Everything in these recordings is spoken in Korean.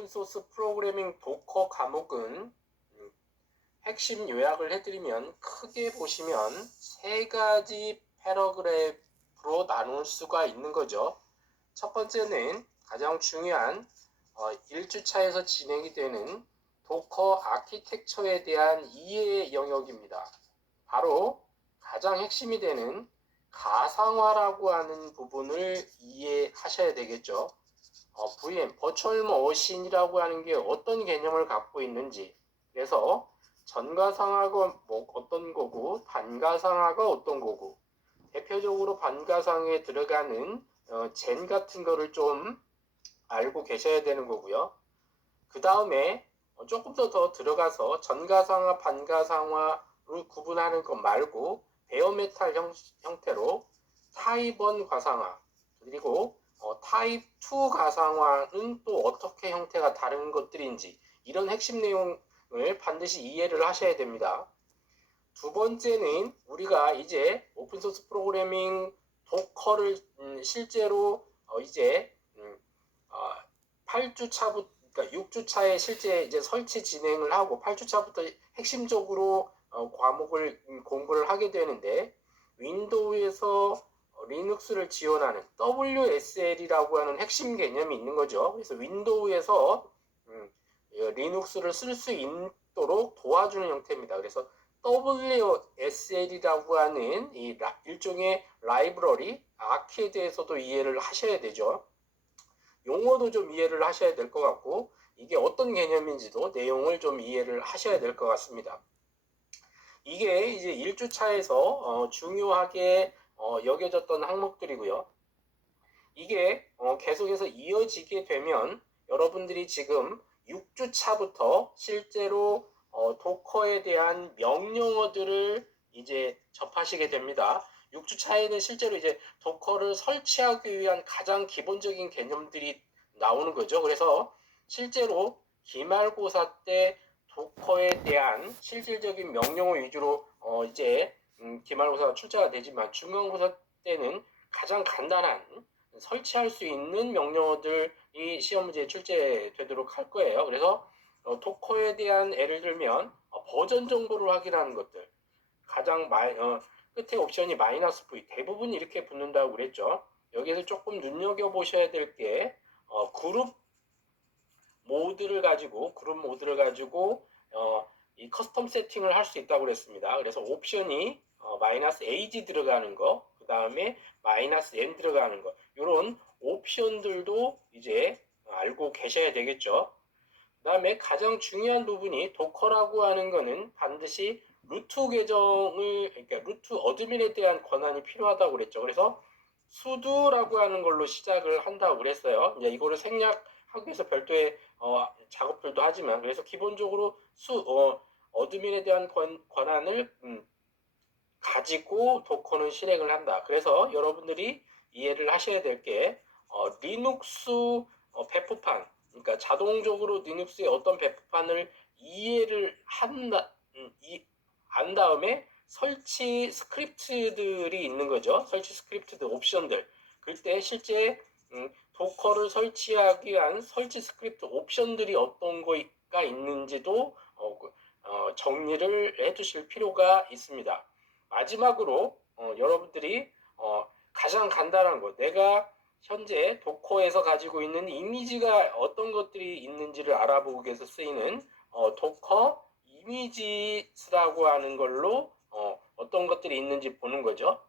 오픈소스 프로그래밍 도커 과목은 핵심 요약을 해드리면 크게 보시면 세 가지 패러그래프로 나눌 수가 있는 거죠. 첫 번째는 가장 중요한 1주차에서 진행이 되는 도커 아키텍처에 대한 이해 영역입니다. 바로 가장 핵심이 되는 가상화라고 하는 부분을 이해하셔야 되겠죠. VM, 버추얼 머신이라고 하는 게 어떤 개념을 갖고 있는지, 그래서 전가상화가 어떤 거고 반가상화가 어떤 거고, 대표적으로 반가상에 들어가는 젠 같은 거를 좀 알고 계셔야 되는 거고요. 그 다음에 조금 더 들어가서 전가상화, 반가상화를 구분하는 것 말고 베어메탈 형태로 타입 1 가상화, 그리고 타입 2 가상화는 또 어떻게 형태가 다른 것들인지, 이런 핵심 내용을 반드시 이해를 하셔야 됩니다. 두 번째는 우리가 이제 오픈소스 프로그래밍 도커를 실제로 이제 8주차부터, 그러니까 6주차에 실제 이제 설치 진행을 하고 8주차부터 핵심적으로 과목을 공부를 하게 되는데, 윈도우에서 리눅스를 지원하는 WSL이라고 하는 핵심 개념이 있는 거죠. 그래서 윈도우에서 리눅스를 쓸 수 있도록 도와주는 형태입니다. 그래서 WSL이라고 하는 이 일종의 라이브러리, 아키에 대해서도 이해를 하셔야 되죠. 용어도 좀 이해를 하셔야 될 것 같고, 이게 어떤 개념인지도 내용을 좀 이해를 하셔야 될 것 같습니다. 이게 이제 1주차에서 중요하게 여겨졌던 항목들이고요. 이게 계속해서 이어지게 되면 여러분들이 지금 6주차부터 실제로 도커에 대한 명령어들을 이제 접하시게 됩니다. 6주차에는 실제로 이제 도커를 설치하기 위한 가장 기본적인 개념들이 나오는 거죠. 그래서 실제로 기말고사 때 도커에 대한 실질적인 명령어 위주로 이제 기말고사가 출제가 되지만 중간고사 때는 가장 간단한 설치할 수 있는 명령어들이 시험 문제에 출제되도록 할 거예요. 그래서 도커에 대한 예를 들면 버전 정보를 확인하는 것들, 가장 끝에 옵션이 -v, 대부분 이렇게 붙는다고 그랬죠. 여기에서 조금 눈여겨보셔야 될 게 그룹 모드를 가지고 이 커스텀 세팅을 할 수 있다고 그랬습니다. 그래서 옵션이 -ag 들어가는 거, 그 다음에 -n 들어가는 거, 이런 옵션들도 이제 알고 계셔야 되겠죠. 그 다음에 가장 중요한 부분이 도커라고 하는 거는 반드시 루트 계정을, 그러니까 루트 어드민에 대한 권한이 필요하다고 그랬죠. 그래서 수두라고 하는 걸로 시작을 한다고 그랬어요. 이제 이거를 생략하기 위해서 별도의 작업들도 하지만, 그래서 기본적으로 어드민에 대한 권한을 가지고 도커는 실행을 한다. 그래서 여러분들이 이해를 하셔야 될 게 리눅스 배포판, 그러니까 자동적으로 리눅스의 어떤 배포판을 이해를 한 다음에 설치 스크립트들이 있는 거죠. 설치 스크립트들, 옵션들. 그때 실제 도커를 설치하기 위한 설치 스크립트 옵션들이 어떤 거가 있는지도 정리를 해두실 필요가 있습니다. 마지막으로 여러분들이 가장 간단한 거, 내가 현재 도커에서 가지고 있는 이미지가 어떤 것들이 있는지를 알아보기 위해서 쓰이는 도커 이미지라고 하는 걸로 어떤 것들이 있는지 보는 거죠.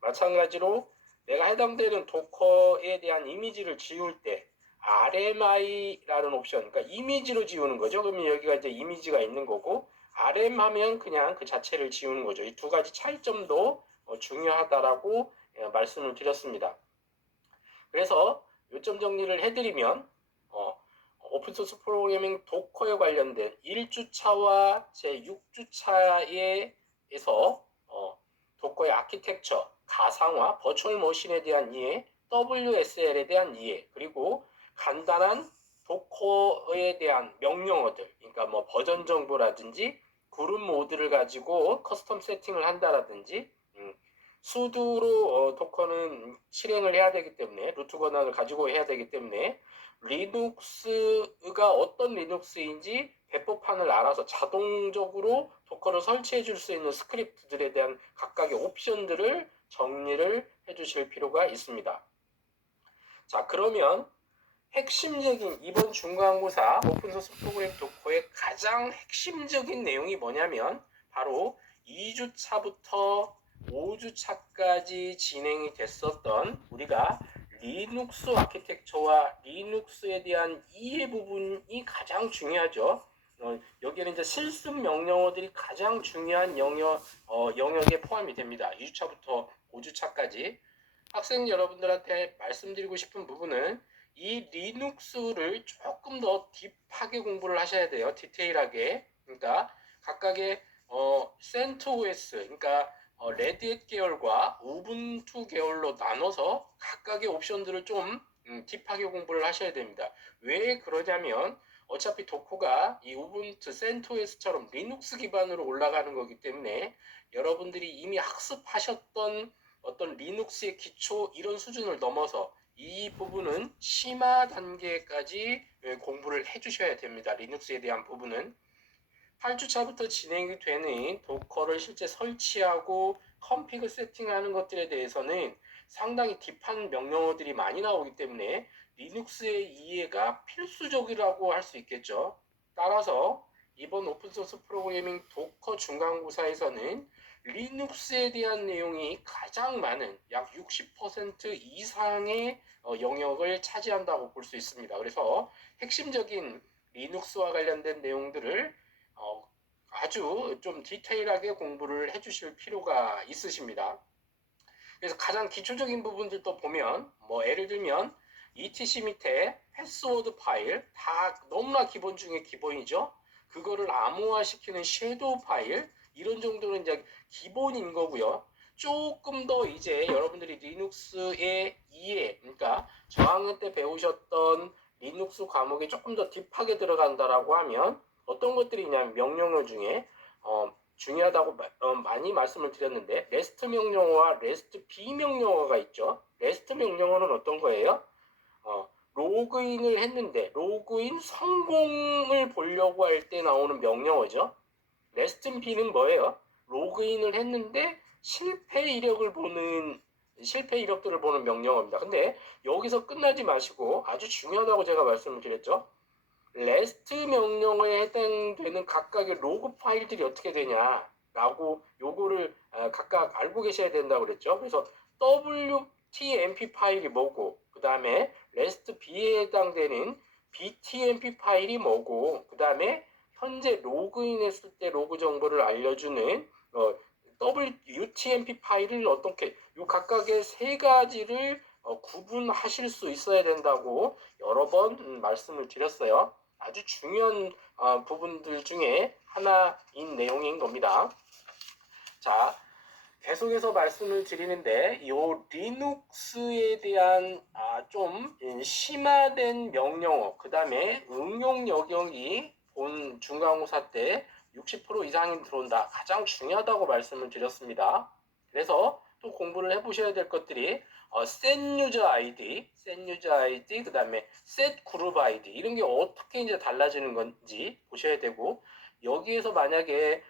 마찬가지로 내가 해당되는 도커에 대한 이미지를 지울 때 RMI라는 옵션, 그러니까 이미지로 지우는 거죠. 그러면 여기가 이제 이미지가 있는 거고, RM 하면 그냥 그 자체를 지우는 거죠. 이 두 가지 차이점도 중요하다라고 말씀을 드렸습니다. 그래서 요점 정리를 해드리면 오픈소스 프로그래밍 도커에 관련된 1주차와 제6주차에서 도커의 아키텍처, 가상화, 버추얼 머신에 대한 이해, WSL에 대한 이해, 그리고 간단한 도커에 대한 명령어들, 그러니까 뭐 버전 정보라든지 그룹 모드를 가지고 커스텀 세팅을 한다라든지 수두로 도커는 실행을 해야 되기 때문에 루트 권한을 가지고 해야 되기 때문에 리눅스가 어떤 리눅스인지 배포판을 알아서 자동적으로 도커를 설치해 줄 수 있는 스크립트들에 대한 각각의 옵션들을 정리를 해 주실 필요가 있습니다. 자, 그러면 핵심적인 이번 중간고사 오픈소스 프로그램 도커의 가장 핵심적인 내용이 뭐냐면 바로 2주차부터 5주차까지 진행이 됐었던 우리가 리눅스 아키텍처와 리눅스에 대한 이해 부분이 가장 중요하죠. 여기에는 이제 실습 명령어들이 가장 중요한 영역에 포함이 됩니다. 2주차부터 5주차까지. 학생 여러분들한테 말씀드리고 싶은 부분은 이 리눅스를 조금 더 딥하게 공부를 하셔야 돼요. 디테일하게. 그러니까 각각의 CentOS, 그러니까 레드햇 계열과 우분투 계열로 나눠서 각각의 옵션들을 좀 딥하게 공부를 하셔야 됩니다. 왜 그러냐면 어차피 도커가 이 우분투, CentOS처럼 리눅스 기반으로 올라가는 거기 때문에 여러분들이 이미 학습하셨던 어떤 리눅스의 기초 이런 수준을 넘어서 이 부분은 심화 단계까지 공부를 해주셔야 됩니다. 리눅스에 대한 부분은 8주차부터 진행이 되는 도커를 실제 설치하고 컴피그 세팅하는 것들에 대해서는 상당히 딥한 명령어들이 많이 나오기 때문에 리눅스의 이해가 필수적이라고 할 수 있겠죠. 따라서 이번 오픈소스 프로그래밍 도커 중간고사에서는 리눅스에 대한 내용이 가장 많은 약 60% 이상의 영역을 차지한다고 볼 수 있습니다. 그래서 핵심적인 리눅스와 관련된 내용들을 아주 좀 디테일하게 공부를 해주실 필요가 있으십니다. 그래서 가장 기초적인 부분들도 보면 예를 들면 etc 밑에 패스워드 파일 다 너무나 기본 중에 기본이죠. 그거를 암호화시키는 섀도우 파일 이런 정도는 이제 기본인 거고요. 조금 더 이제 여러분들이 리눅스의 이해, 그러니까 저학년 때 배우셨던 리눅스 과목에 조금 더 딥하게 들어간다라고 하면 어떤 것들이 있냐면 명령어 중에 중요하다고 많이 말씀을 드렸는데 REST 명령어와 REST 비명령어가 있죠. REST 명령어는 어떤 거예요? 로그인을 했는데 로그인 성공을 보려고 할 때 나오는 명령어죠. REST B는 뭐예요? 로그인을 했는데 실패 이력들을 보는 명령어입니다. 근데 여기서 끝나지 마시고 아주 중요하다고 제가 말씀을 드렸죠. REST 명령어에 해당되는 각각의 로그 파일들이 어떻게 되냐라고 요거를 각각 알고 계셔야 된다고 그랬죠. 그래서 WTMP 파일이 뭐고 그 다음에 REST B에 해당되는 BTMP 파일이 뭐고 그 다음에 현재 로그인했을 때 로그 정보를 알려주는 WTMP 파일을 어떻게 요 각각의 세 가지를 구분하실 수 있어야 된다고 여러 번 말씀을 드렸어요. 아주 중요한 부분들 중에 하나인 내용인 겁니다. 자, 계속해서 말씀을 드리는데 이 리눅스에 대한 좀 심화된 명령어 그 다음에 응용 영역이 본 중간고사 때 60% 이상이 들어온다. 가장 중요하다고 말씀을 드렸습니다. 그래서 또 공부를 해보셔야 될 것들이 set user ID, 그 다음에 set group ID 이런 게 어떻게 이제 달라지는 건지 보셔야 되고 여기에서 만약에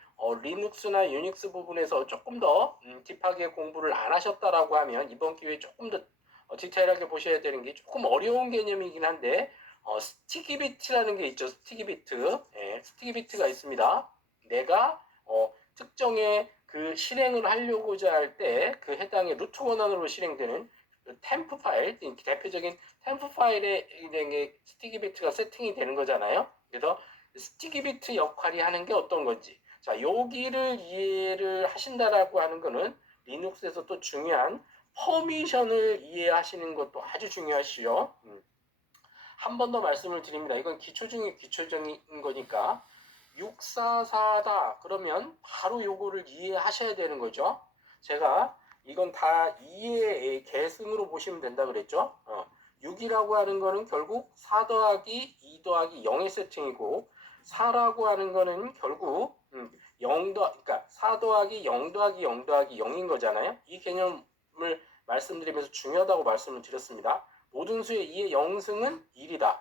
리눅스나 유닉스 부분에서 조금 더 딥하게 공부를 안 하셨다라고 하면 이번 기회에 조금 더 디테일하게 보셔야 되는 게 조금 어려운 개념이긴 한데 스티키비트라는 게 있죠. 스티키비트. 스티키비트가 있습니다. 내가 특정의 그 실행을 하려고자 할 때 그 해당의 루트 권한으로 실행되는 그 템프 파일, 대표적인 템프 파일에 스티키비트가 세팅이 되는 거잖아요. 그래서 스티키비트 역할이 하는 게 어떤 건지. 자, 여기를 이해를 하신다라고 하는 거는 리눅스에서 또 중요한 퍼미션을 이해하시는 것도 아주 중요하시죠. 한 번 더 말씀을 드립니다. 이건 기초 중에 기초적인 거니까 644다 그러면 바로 요거를 이해하셔야 되는 거죠. 제가 이건 다 이해의 계승으로 보시면 된다 그랬죠. 6이라고 하는 거는 결국 4 더하기 2 더하기 0의 세팅이고 4라고 하는 거는 결국 그러니까 4 더하기 0 더하기 0 더하기 0인 거잖아요. 이 개념을 말씀드리면서 중요하다고 말씀을 드렸습니다. 모든 수의 2의 0승은 1이다.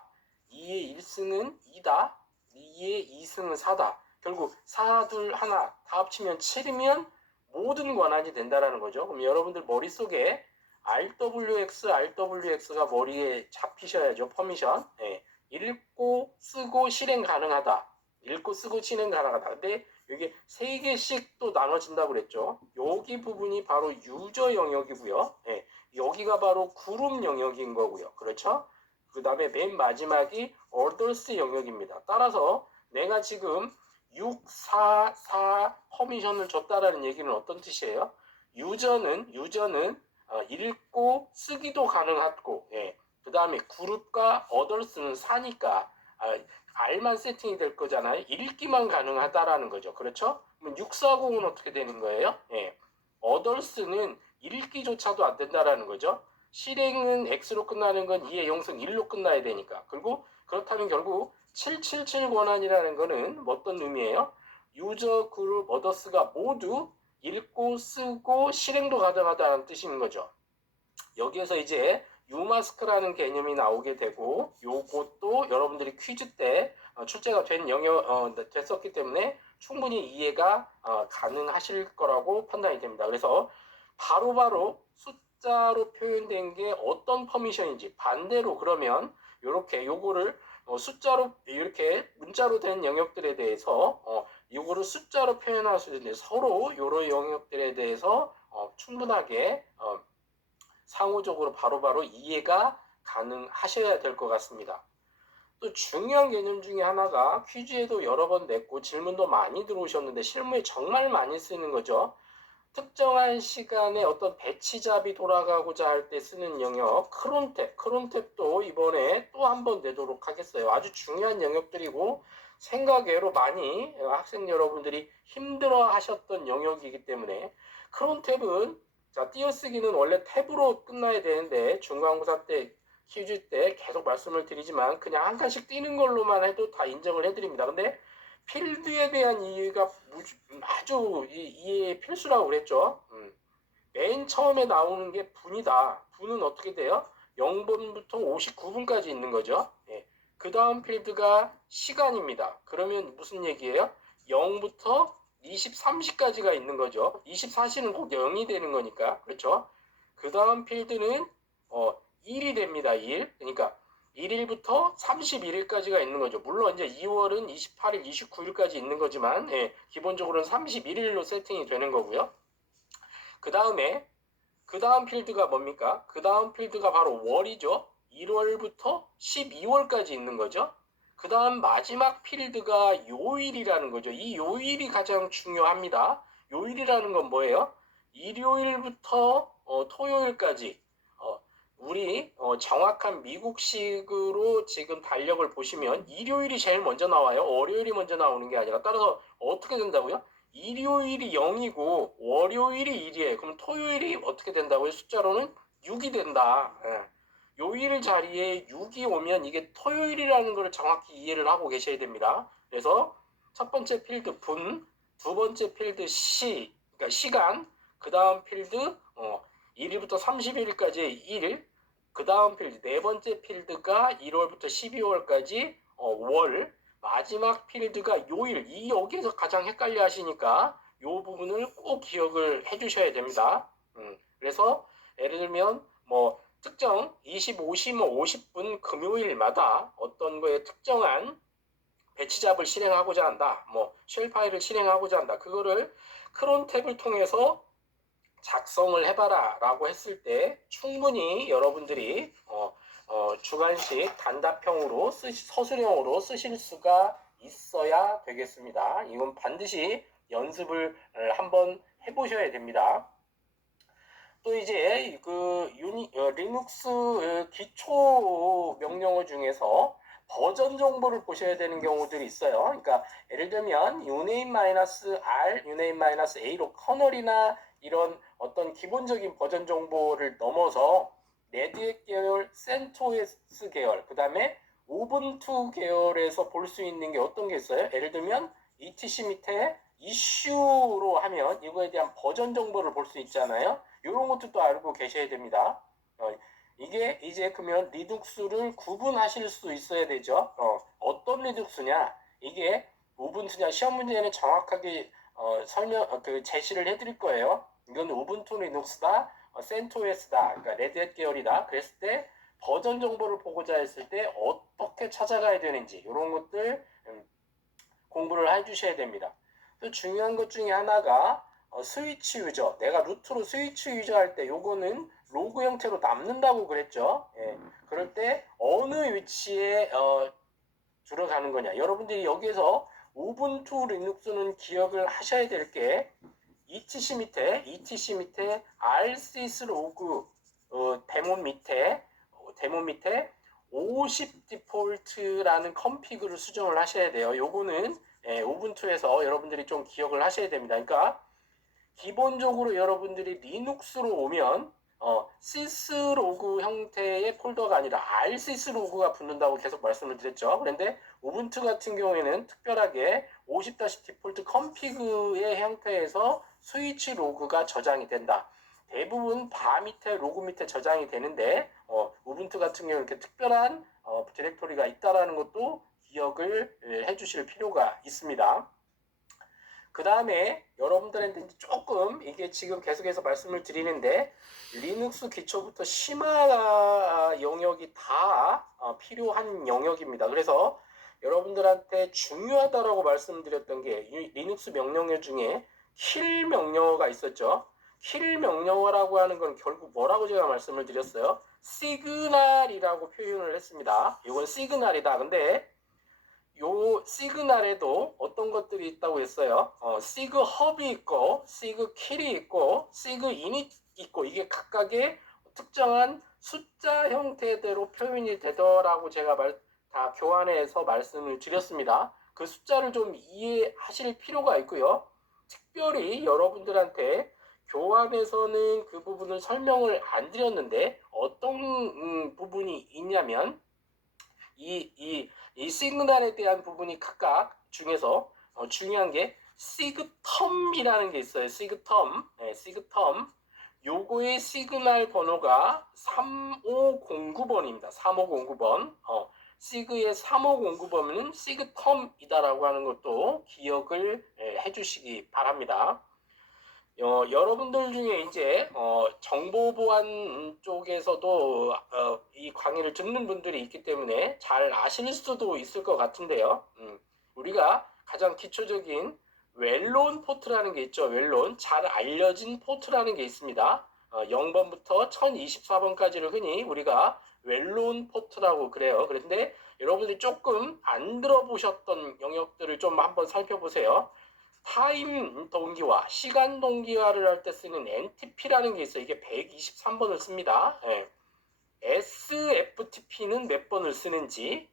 2의 1승은 2다. 2의 2승은 4다. 결국 4, 2, 1 다 합치면 7이면 모든 권한이 된다는 거죠. 그럼 여러분들 머릿속에 RWX가 머리에 잡히셔야죠. 퍼미션. 예. 읽고 쓰고 실행 가능하다. 읽고 쓰고 실행 가능하다. 근데 이게 3개씩 또 나눠진다고 그랬죠. 여기 부분이 바로 유저 영역이고요. 예. 여기가 바로 그룹 영역인 거고요. 그렇죠? 그 다음에 맨 마지막이 others 영역입니다. 따라서 내가 지금 6, 4, 4 퍼미션을 줬다라는 얘기는 어떤 뜻이에요? 유저는 읽고 쓰기도 가능하고, 예. 그 다음에 그룹과 others는 4니까 R만 세팅이 될 거잖아요. 읽기만 가능하다라는 거죠. 그렇죠? 그럼 640은 어떻게 되는 거예요? 예. others는 읽기조차도 안 된다라는 거죠. 실행은 X로 끝나는 건 2의 0승 1로 끝나야 되니까. 그리고 그렇다면 결국 777 권한이라는 거는 어떤 의미예요? 유저, 그룹, others가 모두 읽고 쓰고 실행도 가능하다는 뜻인 거죠. 여기에서 이제 유마스크라는 개념이 나오게 되고 요것도 여러분들이 퀴즈 때 출제가 된 영역 됐었기 때문에 충분히 이해가 가능하실 거라고 판단이 됩니다. 그래서 바로바로 숫자로 표현된 게 어떤 퍼미션인지 반대로 그러면 이렇게 요거를 숫자로 이렇게 문자로 된 영역들에 대해서 요거를 숫자로 표현할 수 있는데 서로 요런 영역들에 대해서 충분하게 상호적으로 바로바로 이해가 가능하셔야 될 것 같습니다. 또 중요한 개념 중에 하나가 퀴즈에도 여러 번 냈고 질문도 많이 들어오셨는데 실무에 정말 많이 쓰는 거죠. 특정한 시간에 어떤 배치잡이 돌아가고자 할 때 쓰는 영역 크론탭도 이번에 또 한 번 내도록 하겠어요. 아주 중요한 영역들이고 생각외로 많이 학생 여러분들이 힘들어 하셨던 영역이기 때문에 크론탭은 자, 띄어쓰기는 원래 탭으로 끝나야 되는데 중간고사 때 퀴즈 때 계속 말씀을 드리지만 그냥 한 칸씩 띄는 걸로만 해도 다 인정을 해드립니다. 근데 필드에 대한 이해가 아주 이해 필수라고 그랬죠. 맨 처음에 나오는 게 분이다. 분은 어떻게 돼요? 0번부터 59분까지 있는 거죠. 예. 그 다음 필드가 시간입니다. 그러면 무슨 얘기예요? 0부터 20, 30까지가 있는 거죠. 24시는 꼭 0이 되는 거니까. 그렇죠? 그 다음 필드는 1이 됩니다. 1. 그러니까 1일부터 31일까지가 있는 거죠. 물론 이제 2월은 28일, 29일까지 있는 거지만 기본적으로는 31일로 세팅이 되는 거고요. 그 다음 필드가 뭡니까? 그 다음 필드가 바로 월이죠. 1월부터 12월까지 있는 거죠. 그 다음 마지막 필드가 요일이라는 거죠. 이 요일이 가장 중요합니다. 요일이라는 건 뭐예요? 일요일부터 토요일까지 우리 정확한 미국식으로 지금 달력을 보시면 일요일이 제일 먼저 나와요. 월요일이 먼저 나오는 게 아니라 따라서 어떻게 된다고요? 일요일이 0이고 월요일이 1이에요. 그럼 토요일이 어떻게 된다고요? 숫자로는 6이 된다. 예. 요일 자리에 6이 오면 이게 토요일이라는 걸 정확히 이해를 하고 계셔야 됩니다. 그래서 첫 번째 필드 분, 두 번째 필드 그러니까 시간, 그 다음 필드 1일부터 31일까지의 일, 그 다음 필드 네 번째 필드가 1월부터 12월까지 월, 마지막 필드가 요일. 이 여기에서 가장 헷갈려 하시니까 이 부분을 꼭 기억을 해 주셔야 됩니다. 그래서 예를 들면 뭐 특정 25시 50분 금요일마다 어떤 거에 특정한 배치잡을 실행하고자 한다. 뭐 쉘 파일을 실행하고자 한다. 그거를 크론 탭을 통해서 작성을 해봐라 라고 했을 때 충분히 여러분들이 주관식 단답형으로 서술형으로 쓰실 수가 있어야 되겠습니다. 이건 반드시 연습을 한번 해보셔야 됩니다. 또 이제 그 리눅스 기초 명령어 중에서 버전 정보를 보셔야 되는 경우들이 있어요. 그러니까 예를 들면 uname-r, uname-a로 커널이나 이런 어떤 기본적인 버전 정보를 넘어서 레드햇 계열, 센토스 계열, 그 다음에 우분투 계열에서 볼 수 있는 게 어떤 게 있어요? 예를 들면 etc 밑에 이슈로 하면 이거에 대한 버전 정보를 볼 수 있잖아요. 이런 것도 또 알고 계셔야 됩니다. 이게 이제 그러면 리눅스를 구분하실 수 있어야 되죠. 어떤 리눅스냐? 이게 우분투냐? 시험 문제에는 정확하게 제시를 해드릴 거예요. 이건 우분투 리눅스다, 센토스다, 그러니까 레드햇 계열이다. 그랬을 때 버전 정보를 보고자 했을 때 어떻게 찾아가야 되는지 이런 것들 공부를 해주셔야 됩니다. 또 중요한 것 중에 하나가 스위치 유저. 내가 루트로 스위치 유저 할 때 요거는 로그 형태로 남는다고 그랬죠. 예. 그럴 때 어느 위치에 들어가는 거냐. 여러분들이 여기에서 우분투 리눅스는 기억을 하셔야 될 게 etc 밑에 rsys 로그 데몬 밑에 50 디폴트라는 컴피그를 수정을 하셔야 돼요. 요거는 우분투에서 여러분들이 좀 기억을 하셔야 됩니다. 그러니까 기본적으로 여러분들이 리눅스로 오면 sys 로그 형태의 폴더가 아니라 rsys 로그가 붙는다고 계속 말씀을 드렸죠. 그런데 우분투 같은 경우에는 특별하게 50 디폴트 컴피그의 형태에서 스위치 로그가 저장이 된다. 대부분 바 밑에 로그 밑에 저장이 되는데 우분투 같은 경우는 이렇게 특별한 디렉토리가 있다라는 것도 기억을 해주실 필요가 있습니다. 그 다음에 여러분들한테 조금 이게 지금 계속해서 말씀을 드리는데 리눅스 기초부터 심화 영역이 다 필요한 영역입니다. 그래서 여러분들한테 중요하다라고 말씀드렸던 게 리눅스 명령어 중에 킬 명령어가 있었죠. 킬 명령어라고 하는 건 결국 뭐라고 제가 말씀을 드렸어요? 시그널이라고 표현을 했습니다. 이건 시그널이다. 근데 요 시그널에도 어떤 것들이 있다고 했어요. 시그 헙이 있고 시그 킬이 있고 시그 이닛 있고 이게 각각의 특정한 숫자 형태대로 표현이 되더라고 제가 다 교환해서 말씀을 드렸습니다. 그 숫자를 좀 이해하실 필요가 있고요. 특별히 여러분들한테 교환에서는 그 부분을 설명을 안 드렸는데 어떤 부분이 있냐면 이 시그널에 대한 부분이 각각 중에서 중요한 게 시그텀이라는 게 있어요. 시그텀. 네, 시그텀. 요거의 시그널 번호가 3509번입니다. 3509번. 시그의 3509번은 시그텀이다라고 하는 것도 기억을 해주시기 바랍니다. 여러분들 중에 이제 정보보안 쪽에서도 이 강의를 듣는 분들이 있기 때문에 잘 아실 수도 있을 것 같은데요. 우리가 가장 기초적인 웰론 포트라는 게 있죠. 웰론, 잘 알려진 포트라는 게 있습니다. 0번부터 1024번까지를 흔히 우리가 웰론 포트라고 그래요. 그런데 여러분들이 조금 안 들어보셨던 영역들을 좀 한번 살펴보세요. 타임 동기화, 시간 동기화를 할 때 쓰는 NTP라는 게 있어요. 이게 123번을 씁니다. SFTP는 몇 번을 쓰는지,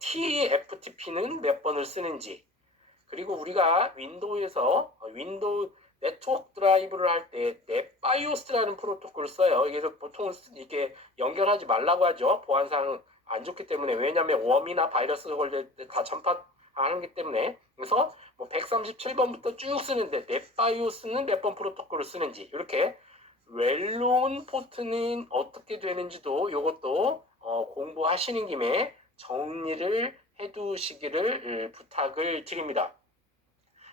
TFTP는 몇 번을 쓰는지, 그리고 우리가 윈도우에서 윈도우 네트워크 드라이브를 할 때 넷바이오스라는 프로토콜을 써요. 이게 보통 이게 연결하지 말라고 하죠. 보안상 안 좋기 때문에. 왜냐하면 웜이나 바이러스 걸릴 때 다 전파하기 때문에. 그래서 137번부터 쭉 쓰는데 넷바이오스는 몇 번 프로토콜을 쓰는지, 이렇게 웰론 포트는 어떻게 되는지도 이것도 공부하시는 김에 정리를 해두시기를 부탁을 드립니다.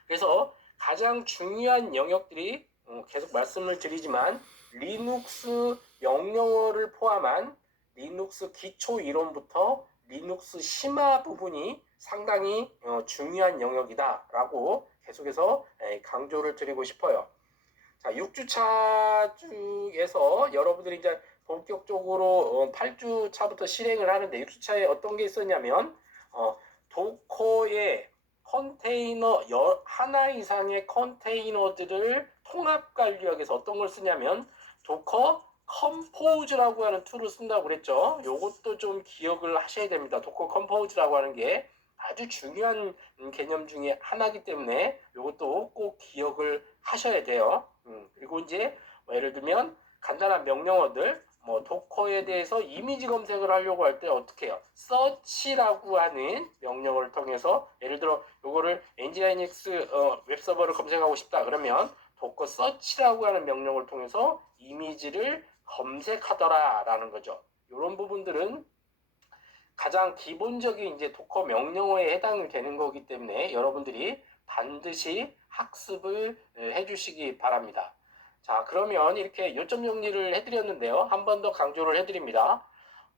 그래서 가장 중요한 영역들이 계속 말씀을 드리지만 리눅스 명령어를 포함한 리눅스 기초 이론부터 리눅스 심화 부분이 상당히 중요한 영역이다라고 계속해서 강조를 드리고 싶어요. 자, 6주차 중에서 여러분들이 이제 본격적으로 8주차부터 실행을 하는데 6주차에 어떤 게 있었냐면 도커의 컨테이너 하나 이상의 컨테이너들을 통합 관리하기 위해서 어떤 걸 쓰냐면 도커 컴포즈라고 하는 툴을 쓴다고 그랬죠. 요것도 좀 기억을 하셔야 됩니다. 도커 컴포즈라고 하는 게 아주 중요한 개념 중에 하나이기 때문에 요것도 꼭 기억을 하셔야 돼요. 그리고 이제 예를 들면 간단한 명령어들 뭐 도커에 대해서 이미지 검색을 하려고 할 때 어떻게 해요? search라고 하는 명령어를 통해서 예를 들어 요거를 nginx 웹서버를 검색하고 싶다 그러면 도커 search라고 하는 명령어를 통해서 이미지를 검색하더라 라는 거죠. 이런 부분들은 가장 기본적인 이제 도커 명령어에 해당이 되는 거기 때문에 여러분들이 반드시 학습을 해주시기 바랍니다. 자, 그러면 이렇게 요점 정리를 해드렸는데요. 한 번 더 강조를 해드립니다.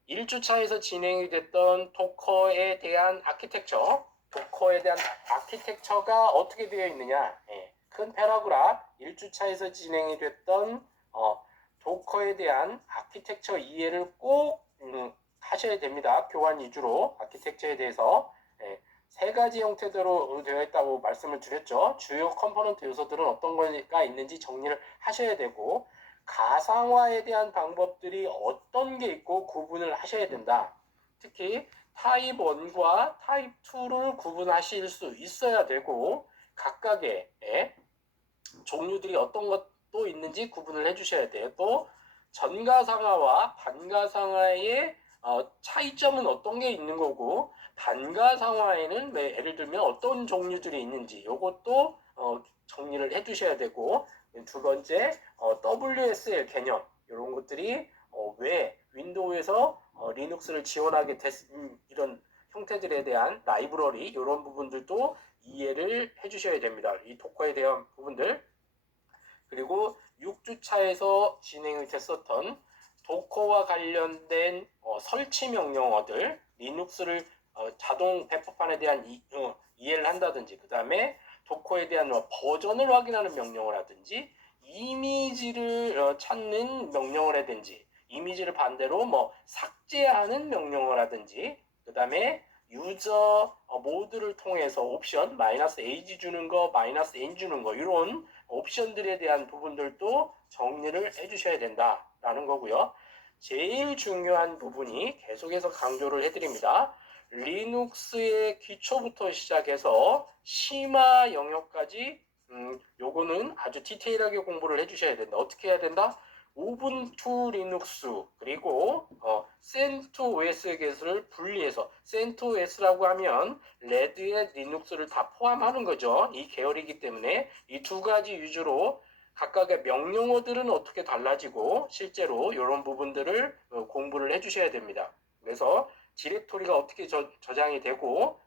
1주차에서 진행이 됐던 도커에 대한 아키텍처, 도커에 대한 아키텍처가 어떻게 되어 있느냐, 큰 패러그래프 1주차에서 진행이 됐던 도커에 대한 아키텍처 이해를 꼭 하셔야 됩니다. 교환 위주로 아키텍처에 대해서 세 가지 형태대로 되어 있다고 말씀을 드렸죠. 주요 컴포넌트 요소들은 어떤 거가 있는지 정리를 하셔야 되고 가상화에 대한 방법들이 어떤 게 있고 구분을 하셔야 된다. 특히 타입 1과 타입 2를 구분하실 수 있어야 되고 각각의 종류들이 어떤 것도 있는지 구분을 해주셔야 돼요. 또 전가상화와 반가상화의 차이점은 어떤 게 있는 거고 반가상화에는 예를 들면 어떤 종류들이 있는지 이것도 정리를 해주셔야 되고 두 번째 WSL 개념 이런 것들이 왜 윈도우에서 리눅스를 지원하게 됐 이런 형태들에 대한 라이브러리 이런 부분들도 이해를 해주셔야 됩니다. 이 도커에 대한 부분들 그리고 6주차에서 진행이 됐었던 도커와 관련된 설치 명령어들 리눅스를 자동 배포판에 대한 이해를 한다든지 그 다음에 도커에 대한 버전을 확인하는 명령어라든지 이미지를 찾는 명령어라든지 이미지를 반대로 삭제하는 명령어라든지 그 다음에 유저 모드를 통해서 옵션 -ag 주는 거 -n 주는 거 이런 옵션들에 대한 부분들도 정리를 해주셔야 된다라는 거고요. 제일 중요한 부분이 계속해서 강조를 해드립니다. 리눅스의 기초부터 시작해서 심화 영역까지 요거는 아주 디테일하게 공부를 해주셔야 된다. 어떻게 해야 된다? 우분투 리눅스 그리고 CentOS 계수를 분리해서 CentOS라고 하면 레드의 리눅스를 다 포함하는 거죠. 이 계열이기 때문에 이 두 가지 위주로 각각의 명령어들은 어떻게 달라지고 실제로 이런 부분들을 공부를 해주셔야 됩니다. 그래서 디렉토리가 어떻게 저장이 되고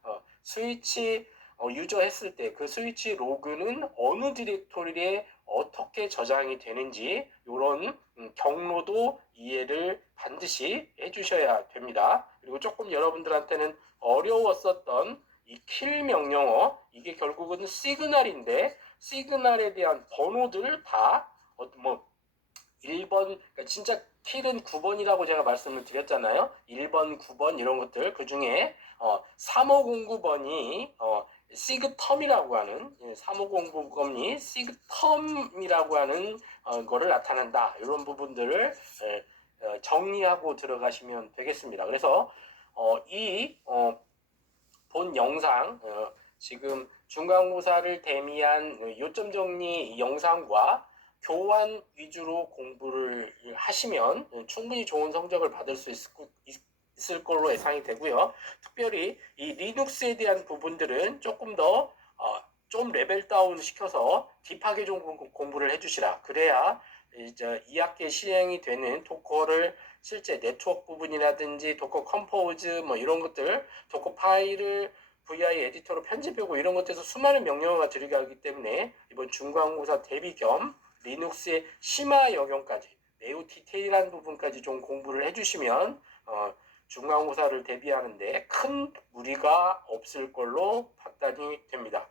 스위치 유저 했을 때 그 스위치 로그는 어느 디렉토리에 어떻게 저장이 되는지 이런 경로도 이해를 반드시 해주셔야 됩니다. 그리고 조금 여러분들한테는 어려웠었던 이 킬 명령어 이게 결국은 시그널인데 시그널에 대한 번호들 다 1번 그러니까 진짜 킬은 9번이라고 제가 말씀을 드렸잖아요. 1번, 9번 이런 것들 그 중에 3509번이 시그텀이라고 하는 3509번이 시그텀이라고 하는 거를 나타낸다. 이런 부분들을 정리하고 들어가시면 되겠습니다. 그래서 이 본 영상 지금 중간고사를 대비한 요점 정리 영상과 교환 위주로 공부를 하시면 충분히 좋은 성적을 받을 수 있을 걸로 예상이 되고요. 특별히 이 리눅스에 대한 부분들은 조금 더 좀 레벨 다운 시켜서 딥하게 좀 공부를 해주시라. 그래야 이제 2학기에 시행이 되는 도커를 실제 네트워크 부분이라든지 도커 컴포즈 이런 것들 도커 파일을 VI 에디터로 편집하고 이런 것들에서 수많은 명령어가 들어가기 때문에 이번 중간고사 대비 겸 리눅스의 심화 영역까지 매우 디테일한 부분까지 좀 공부를 해주시면 중간고사를 대비하는데 큰 무리가 없을 걸로 판단이 됩니다.